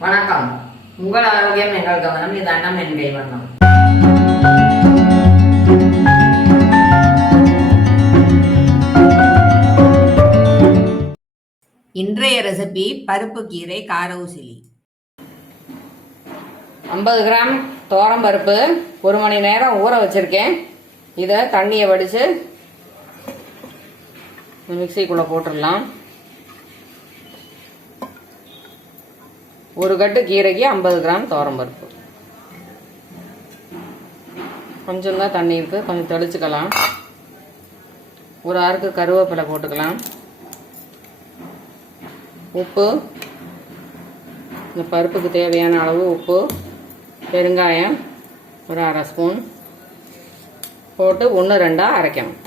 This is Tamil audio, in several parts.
வணக்கம். உங்கள் ஆரோக்கியம் எங்கள் கவனம். இது அண்ணம் என் கைவண்ணம். இன்றைய ரெசிபி பருப்பு கீரை கார உசிலி. 50 கிராம் தோரம் பருப்பு 1 மணி நேரம் ஊற வச்சிருக்கேன். இதை தண்ணியை வடித்து மிக்சிக்குள்ளே போட்டுடலாம். ஒரு கட்டு கீரைக்கு 50 கிராம் துவரம்பருப்பு. கொஞ்சம் தான் தண்ணி இருக்குது, கொஞ்சம் தெளிச்சுக்கலாம். ஒரு ஆறுக்கு கருவேப்பிலை போட்டுக்கலாம். உப்பு, இந்த பருப்புக்கு தேவையான அளவு உப்பு, பெருங்காயம் ஒரு 1/2 ஸ்பூன் போட்டு 1-2 அரைக்கணும்.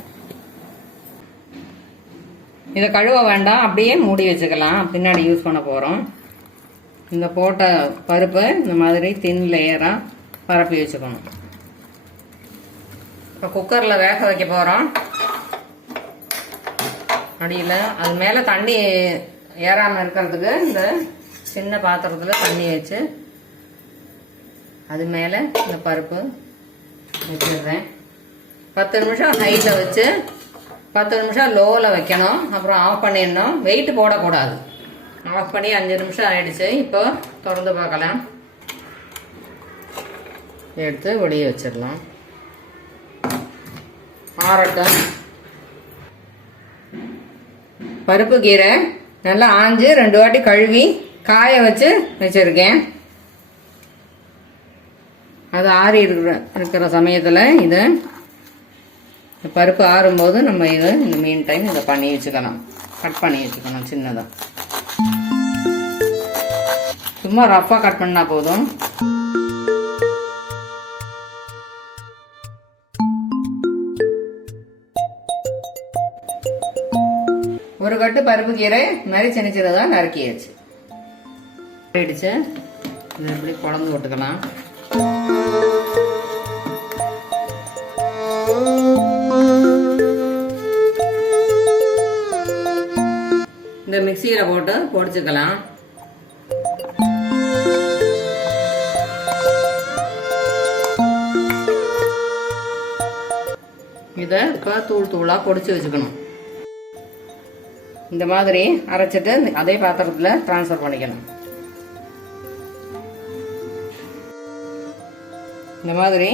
இதை கழுவ வேண்டாம், அப்படியே மூடி வச்சுக்கலாம், பின்னாடி யூஸ் பண்ண போகிறோம். இந்த போட்ட பருப்பை இந்த மாதிரி தின் லேயராக பரப்பி வச்சுக்கணும். இப்போ குக்கரில் வேக வைக்க போகிறோம். அடியில் அது மேலே தண்ணி ஏறாமல் இருக்கிறதுக்கு இந்த சின்ன பாத்திரத்தில் தண்ணி வச்சு அது மேலே இந்த பருப்பு வச்சிடுறேன். 10 நிமிஷம் ஹையில் வச்சு 10 நிமிஷம் லோவில் வைக்கணும். அப்புறம் ஆஃப் பண்ணிடணும். வெயிட் போடக்கூடாது. ஆஃப் பண்ணி 5 நிமிஷம் ஆயிடுச்சு. இப்போ திறந்து பார்க்கலாம். எடுத்து வெளியே வச்சிடலாம். ஆறட்டும். பருப்பு கீரை நல்லா ஆஞ்சு 2 வாட்டி கழுவி காய வச்சு வச்சிருக்கேன். அது ஆறி இருக்கிற சமயத்தில் இது பருப்பு ஆறும்போது நம்ம இதை இந்த மீன் டைம் இதை பண்ணி வச்சுக்கலாம். கட் பண்ணி வச்சுக்கணும் சின்னதாக. சும்மா ரஃப்பாக கட் பண்ணா போதும். ஒரு கட்டு பருப்பு கீரை மாதிரி சின்ன சின்னதாக நறுக்கியாச்சு. ஆயிடுச்சு. இதை எப்படி குழம்பு போட்டுக்கலாம். இந்த மிக்சியில் போட்டு பொடிச்சுக்கலாம். இதை இப்போ தூளாக பொடிச்சு வச்சுக்கணும். இந்த மாதிரி அரைச்சிட்டு அதே பாத்திரத்தில் ட்ரான்ஸ்ஃபர் பண்ணிக்கணும். இந்த மாதிரி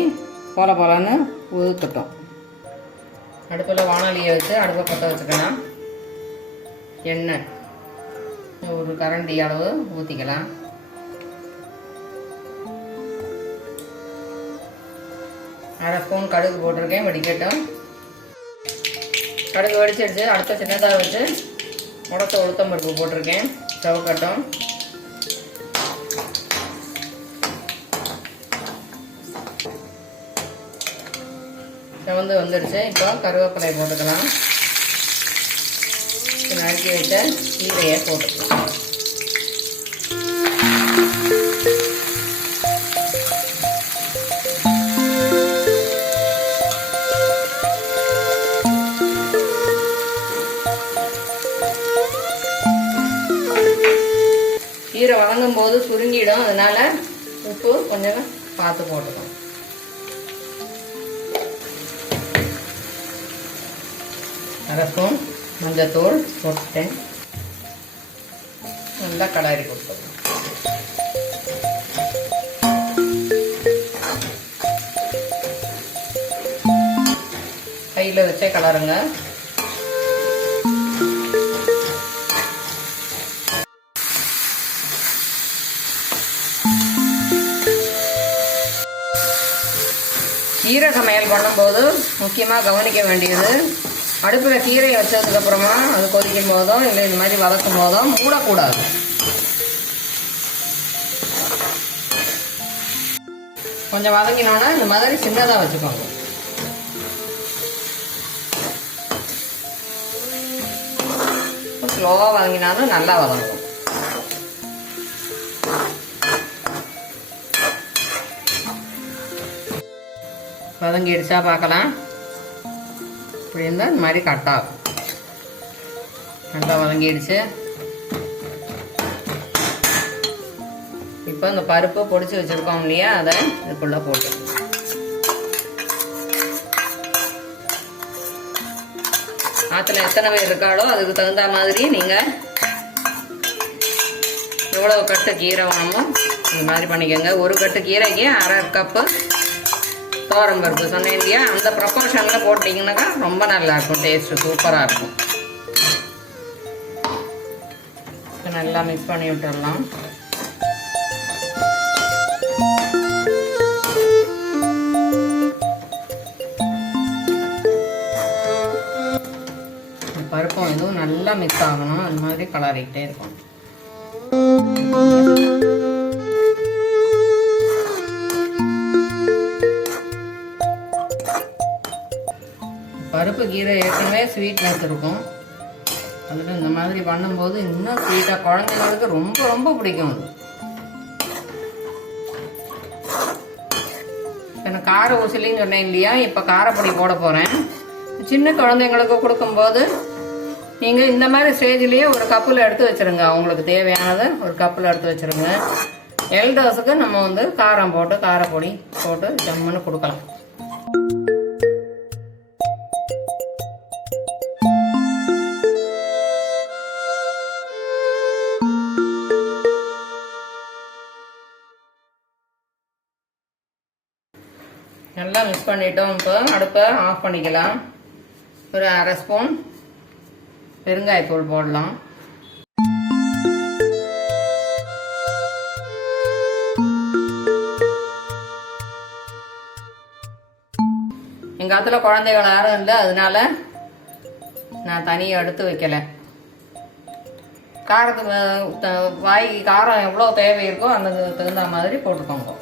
போலன்னு ஊற்றட்டும். அடுப்பில் வானலியை வச்சு அடுப்பை பற்ற வச்சுக்கலாம். எண்ணெய் ஒரு கரண்டி அளவு ஊற்றிக்கலாம். அரை ஸ்பூன் கடுகு போட்டிருக்கேன், வெடிக்கட்டும். கடுகு வெடிச்சிடுச்சு. அடுத்த சின்னதாக வச்சு உடச்ச உளுத்தம் பருப்பு போட்டிருக்கேன், சவுக்கட்டும். செவந்து வந்துடுச்சு. இப்போ கருவேப்பிலை போட்டுக்கலாம். நறுக்கி வச்ச கீரையை போட்டுக்கலாம். கீரை வதங்கும் போது சுருங்கிடும், அதனால உப்பு கொஞ்சம் பார்த்து போட்டுக்கணும். அரை ஸ்பூன் மஞ்சத்தூள் போட்டுட்டேன். நல்லா கடாரி கொடுத்துக்கணும். கையில் வச்சே கலருங்க. கீரை சமையல் பண்ணும்போது முக்கியமாக கவனிக்க வேண்டியது, அடுப்பில் கீரையை வச்சதுக்கப்புறமா அது கொதிக்கும் போதும் இல்லை இந்த மாதிரி வதக்கும் போதும் மூடக்கூடாது. கொஞ்சம் வதங்கினோன்னா இந்த மாதிரி சின்னதாக வச்சுக்கோங்க. ஸ்லோவாக வதங்கினாலும் நல்லா வதங்கும். வதங்கிடுச்சா பார்க்கலாம். இப்படி இருந்தால் இந்த மாதிரி கட்டாகும். நல்லா வதங்கிடுச்சு. இப்போ இந்த பருப்பு பொடிச்சு வச்சுருக்கோம் இல்லையா, அதை இதுக்குள்ளே போட்டு ஆற்றுல எத்தனை பேர் இருக்காளோ அதுக்கு தகுந்த மாதிரி நீங்கள் எவ்வளோ கட்டு கீரை வேணுமோ இந்த மாதிரி பண்ணிக்கோங்க. ஒரு கட்டு கீரைக்கு 1/2 கப்பு துவரம் பருப்பு சொன்னேன் இல்லையா, அந்த ப்ரொப்போர்ஷனில் போட்டிங்கன்னாக்கா ரொம்ப நல்லாயிருக்கும், டேஸ்ட்டு சூப்பராக இருக்கும். இப்போ நல்லா மிக்ஸ் பண்ணி விட்டுடலாம். பருப்பும் இதுவும் நல்லா மிக்ஸ் ஆகணும், அது மாதிரி கலரிக்கிட்டே இருக்கும். பருப்பு கீரை ஏற்கனவே ஸ்வீட்னஸ் இருக்கும், அதில் இந்த மாதிரி பண்ணும்போது இன்னும் ஸ்வீட்டாக குழந்தைங்களுக்கு ரொம்ப ரொம்ப பிடிக்கும். அது எனக்கு கார ஊசிலின்னு சொன்னேன் இல்லையா, இப்போ காரப்பொடி போட போகிறேன். சின்ன குழந்தைங்களுக்கு கொடுக்கும்போது நீங்கள் இந்த மாதிரி ஸ்டேஜ்லேயே ஒரு கப்பில் எடுத்து வச்சுருங்க. அவங்களுக்கு தேவையானதை ஒரு கப்பில் எடுத்து வச்சுருங்க. எல்டர்ஸுக்கு நம்ம வந்து காரம் போட்டு காரப்பொடி போட்டு ஜம்முன்னு கொடுக்கலாம். நல்லா மிக்ஸ் பண்ணிட்டோம். இப்போ அடுப்பை ஆஃப் பண்ணிக்கலாம். ஒரு 1/2 ஸ்பூன் பெருங்காயத்தூள் போடலாம். எங்கள் ஆத்துல குழந்தைகள் யாரும் இல்லை, அதனால நான் தனியாக எடுத்து வைக்கலை. காரத்துக்கு வாய்க்கு காரம் எவ்வளோ தேவை இருக்கோ அந்த தகுந்த மாதிரி போட்டுக்கோங்க.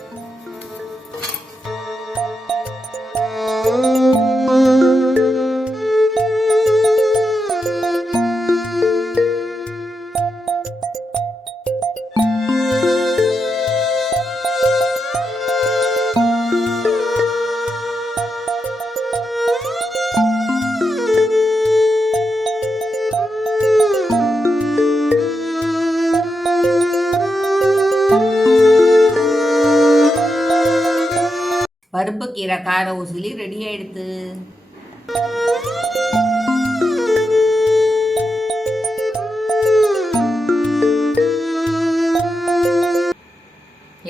பருப்பு கீரை கார ஊசிலி ரெடி ஆயிடுது.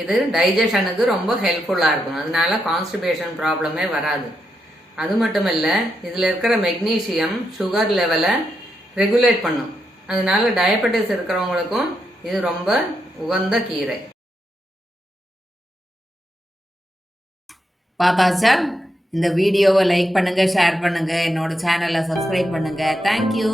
இது டைஜஷனுக்கு ரொம்ப ஹெல்ப்ஃபுல்லாக இருக்கும், அதனால கான்ஸ்டிபேஷன் ப்ராப்ளமே வராது. அது மட்டும் இல்லை, இதில் இருக்கிற மெக்னீசியம் சுகர் லெவலை ரெகுலேட் பண்ணும். அதனால டயபெட்டிஸ் இருக்கிறவங்களுக்கும் இது ரொம்ப உகந்த கீரை. பார்த்தாச்சா? இந்த வீடியோவை லைக் பண்ணுங்கள், ஷேர் பண்ணுங்கள், என்னோட சேனலை சப்ஸ்கிரைப் பண்ணுங்கள். தேங்க்யூ.